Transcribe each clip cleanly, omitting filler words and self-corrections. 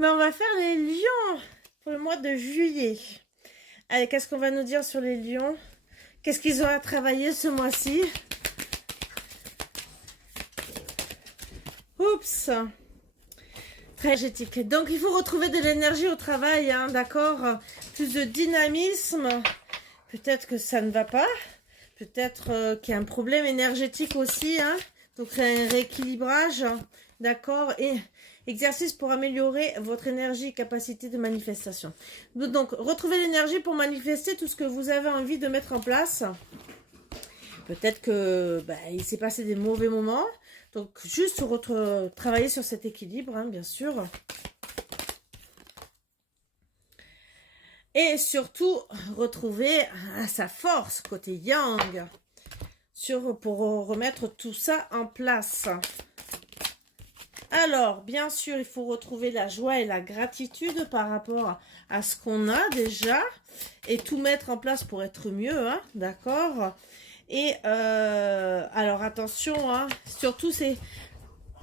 Mais on va faire les lions pour le mois de juillet. Allez, qu'est-ce qu'on va nous dire sur les lions? Qu'est-ce qu'ils ont à travailler ce mois-ci? Oups! Très énergétique. Donc, il faut retrouver de l'énergie au travail, hein, d'accord? Plus de dynamisme. Peut-être que ça ne va pas. Peut-être qu'il y a un problème énergétique aussi, hein. Donc, un rééquilibrage, d'accord? Et exercice pour améliorer votre énergie et capacité de manifestation. Donc, retrouvez l'énergie pour manifester tout ce que vous avez envie de mettre en place. Peut-être que il s'est passé des mauvais moments. Donc, juste travailler sur cet équilibre, hein, bien sûr. Et surtout, retrouver sa force côté yang. Pour remettre tout ça en place. Alors, bien sûr, il faut retrouver la joie et la gratitude par rapport à ce qu'on a déjà. Et tout mettre en place pour être mieux, hein, d'accord? Et alors attention, hein, surtout c'est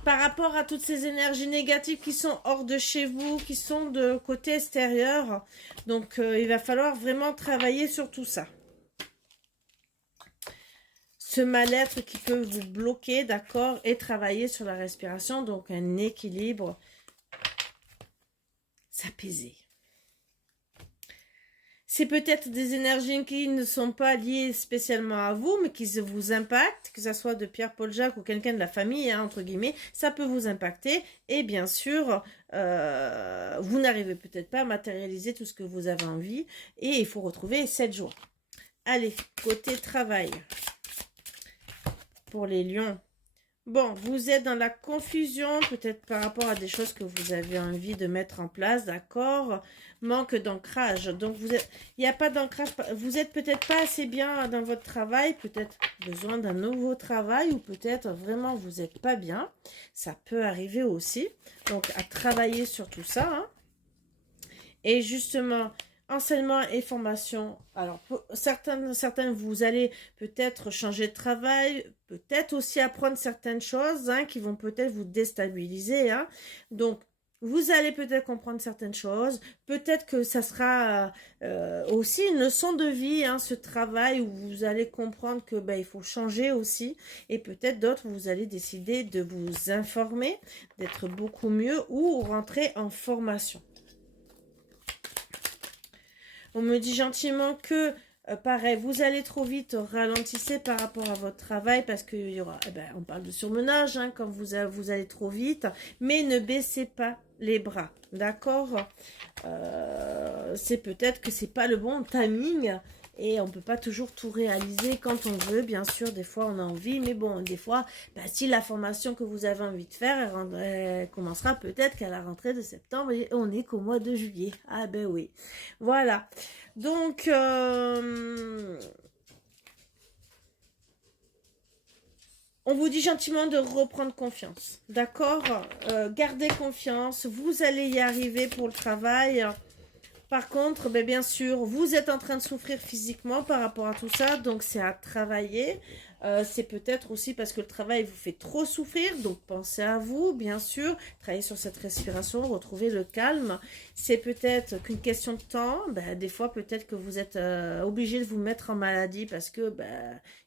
par rapport à toutes ces énergies négatives qui sont hors de chez vous, qui sont de côté extérieur. Donc il va falloir vraiment travailler sur tout ça. Ce mal-être qui peut vous bloquer, d'accord, et travailler sur la respiration, donc un équilibre, s'apaiser. C'est peut-être des énergies qui ne sont pas liées spécialement à vous, mais qui vous impactent, que ce soit de Pierre-Paul Jacques ou quelqu'un de la famille, hein, entre guillemets, ça peut vous impacter. Et bien sûr, vous n'arrivez peut-être pas à matérialiser tout ce que vous avez envie. Et il faut retrouver 7 jours. Allez, côté travail. Pour les lions. Bon, vous êtes dans la confusion, peut-être par rapport à des choses que vous avez envie de mettre en place, d'accord? Manque d'ancrage. Donc, il n'y a pas d'ancrage. Vous êtes peut-être pas assez bien dans votre travail, peut-être besoin d'un nouveau travail, ou peut-être vraiment vous n'êtes pas bien. Ça peut arriver aussi. Donc, à travailler sur tout ça, hein. Et justement, enseignement et formation. Alors, certains, vous allez peut-être changer de travail, peut-être aussi apprendre certaines choses, hein, qui vont peut-être vous déstabiliser, hein. Donc, vous allez peut-être comprendre certaines choses. Peut-être que ça sera aussi une leçon de vie, hein, ce travail où vous allez comprendre que il faut changer aussi. Et peut-être d'autres, vous allez décider de vous informer, d'être beaucoup mieux ou rentrer en formation. On me dit gentiment que, pareil, vous allez trop vite, ralentissez par rapport à votre travail parce qu'il y aura, on parle de surmenage, hein, quand vous allez trop vite, mais ne baissez pas les bras, d'accord? C'est peut-être que c'est pas le bon timing et on peut pas toujours tout réaliser quand on veut. Bien sûr, des fois on a envie, mais bon, des fois, si la formation que vous avez envie de faire, elle commencera peut-être qu'à la rentrée de septembre et on est qu'au mois de juillet. Ah ben oui, voilà. Donc, on vous dit gentiment de reprendre confiance, d'accord? Gardez confiance, vous allez y arriver pour le travail. Par contre, bien sûr, vous êtes en train de souffrir physiquement par rapport à tout ça, donc c'est à travailler. C'est peut-être aussi parce que le travail vous fait trop souffrir, donc pensez à vous, bien sûr. Travaillez sur cette respiration, retrouvez le calme. C'est peut-être qu'une question de temps. Des fois, peut-être que vous êtes obligé de vous mettre en maladie parce que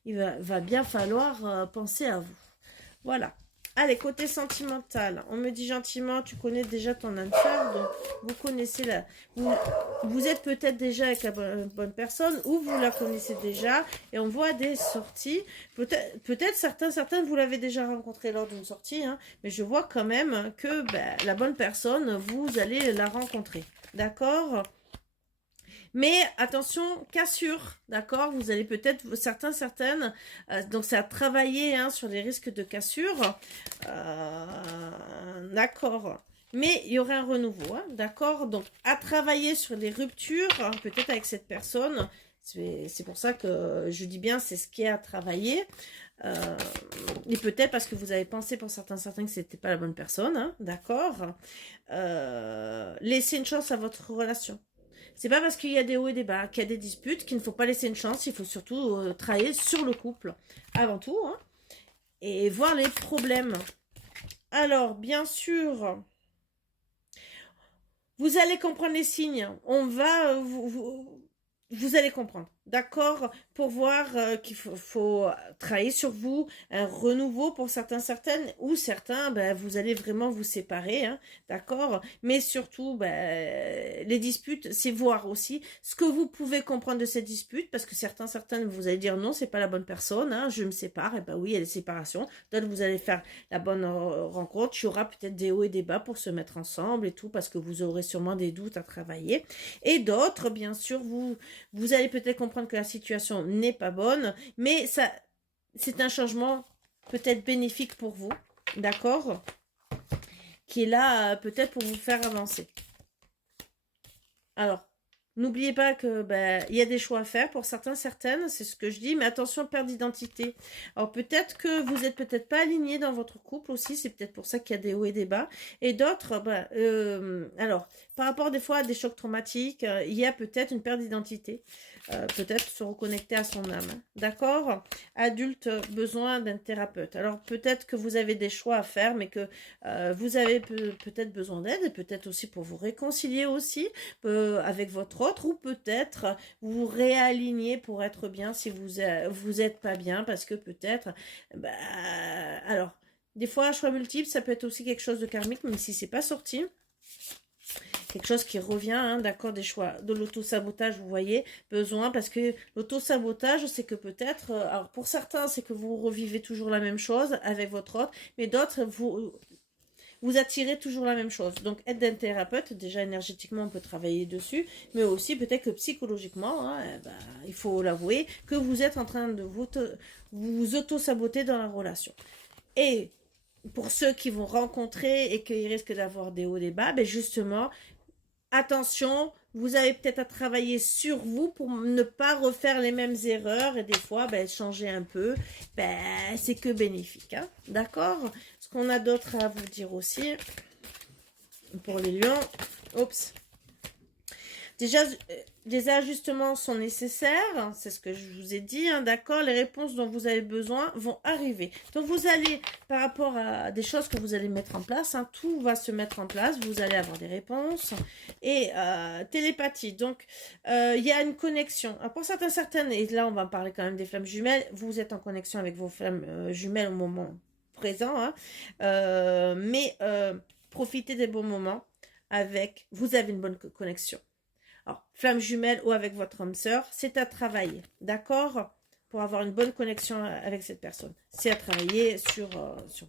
il va bien falloir penser à vous. Voilà. Allez, côté sentimental, on me dit gentiment, tu connais déjà ton âme sœur, donc vous connaissez vous êtes peut-être déjà avec la bonne personne, ou vous la connaissez déjà, et on voit des sorties, peut-être certains vous l'avez déjà rencontré lors d'une sortie, hein, mais je vois quand même que la bonne personne, vous allez la rencontrer, d'accord ? Mais attention, cassure, d'accord? Vous allez peut-être, certaines, donc c'est à travailler, hein, sur les risques de cassure, d'accord? Mais il y aura un renouveau, hein, d'accord? Donc à travailler sur les ruptures, hein, peut-être avec cette personne, c'est pour ça que je dis bien, c'est ce qui est à travailler. Et peut-être parce que vous avez pensé pour certains que c'était pas la bonne personne, hein, d'accord? Laissez une chance à votre relation. C'est pas parce qu'il y a des hauts et des bas, qu'il y a des disputes, qu'il ne faut pas laisser une chance. Il faut surtout travailler sur le couple, avant tout, hein, et voir les problèmes. Alors, bien sûr, Vous allez comprendre les signes. On va... vous allez comprendre, d'accord, pour voir qu'il faut travailler sur vous, un renouveau pour certaines, ou certains, ben, vous allez vraiment vous séparer, hein, d'accord, mais surtout, ben, les disputes, c'est voir aussi ce que vous pouvez comprendre de ces disputes, parce que certaines, vous allez dire non, c'est pas la bonne personne, hein, je me sépare, et ben oui, il y a des séparations, d'autres, vous allez faire la bonne rencontre, il y aura peut-être des hauts et des bas pour se mettre ensemble et tout, parce que vous aurez sûrement des doutes à travailler, et d'autres, bien sûr, vous allez peut-être comprendre que la situation n'est pas bonne, mais ça, c'est un changement peut-être bénéfique pour vous, d'accord, qui est là peut-être pour vous faire avancer. Alors, n'oubliez pas que il y a des choix à faire pour certaines, c'est ce que je dis, mais attention, perte d'identité. Alors peut-être que vous êtes peut-être pas aligné dans votre couple aussi, c'est peut-être pour ça qu'il y a des hauts et des bas. Et d'autres, alors, par rapport des fois à des chocs traumatiques, il y a peut-être une perte d'identité. Peut-être se reconnecter à son âme. D'accord? Adulte, besoin d'un thérapeute. Alors peut-être que vous avez des choix à faire, mais que vous avez peut-être besoin d'aide, et peut-être aussi pour vous réconcilier aussi avec votre autre, ou peut-être vous réaligner pour être bien si vous êtes pas bien, parce que peut-être, alors, des fois, choix multiple, ça peut être aussi quelque chose de karmique, même si c'est pas sorti. Quelque chose qui revient, hein, d'accord, des choix, de l'auto-sabotage, vous voyez, besoin, parce que l'auto-sabotage, c'est que peut-être, alors pour certains, c'est que vous revivez toujours la même chose avec votre autre, mais d'autres, vous attirez toujours la même chose. Donc, aide d'un thérapeute, déjà énergétiquement, on peut travailler dessus, mais aussi peut-être que psychologiquement, hein, il faut l'avouer, que vous êtes en train de vous auto-saboter dans la relation. Et pour ceux qui vont rencontrer et qui risquent d'avoir des hauts et des bas, justement, attention, vous avez peut-être à travailler sur vous pour ne pas refaire les mêmes erreurs, et des fois, changer un peu, c'est que bénéfique, hein, d'accord? Ce qu'on a d'autre à vous dire aussi, pour les lions, oups, déjà, des ajustements sont nécessaires, c'est ce que je vous ai dit, hein, d'accord, les réponses dont vous avez besoin vont arriver. Donc vous allez, par rapport à des choses que vous allez mettre en place, hein, tout va se mettre en place, vous allez avoir des réponses. Et télépathie, donc il y a une connexion. Alors, pour certaines, et là on va parler quand même des flammes jumelles, vous êtes en connexion avec vos flammes jumelles au moment présent, hein, mais profitez des bons moments avec, vous avez une bonne connexion. Alors, flamme jumelle ou avec votre âme sœur, c'est à travailler, d'accord? Pour avoir une bonne connexion avec cette personne. C'est à travailler sur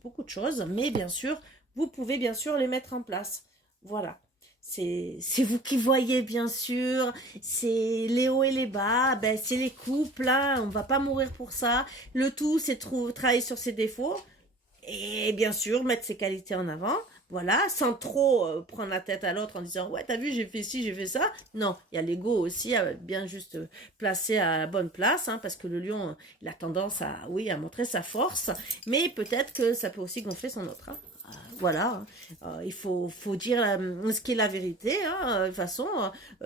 beaucoup de choses, mais bien sûr, vous pouvez bien sûr les mettre en place. Voilà. C'est vous qui voyez, bien sûr. C'est les hauts et les bas. C'est les couples, hein, on ne va pas mourir pour ça. Le tout, c'est travailler sur ses défauts. Et bien sûr, mettre ses qualités en avant. Voilà, sans trop prendre la tête à l'autre en disant « Ouais, t'as vu, j'ai fait ci, j'ai fait ça. » Non, il y a l'ego aussi à bien juste placé à la bonne place, hein, parce que le lion, il a tendance à montrer sa force, mais peut-être que ça peut aussi gonfler son autre. Hein. Voilà, il faut dire ce qui est la vérité, hein, de toute façon,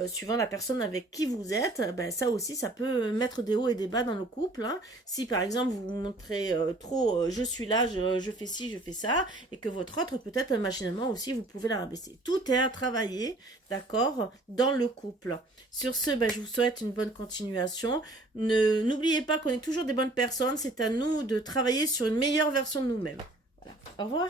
suivant la personne avec qui vous êtes, ça aussi, ça peut mettre des hauts et des bas dans le couple, hein. Si par exemple, vous vous montrez trop, je suis là, je fais ci, je fais ça, et que votre autre, peut-être machinalement aussi, vous pouvez la rabaisser. Tout est à travailler, d'accord, dans le couple. Sur ce, je vous souhaite une bonne continuation. N'oubliez pas qu'on est toujours des bonnes personnes, c'est à nous de travailler sur une meilleure version de nous-mêmes. Voilà. Au revoir.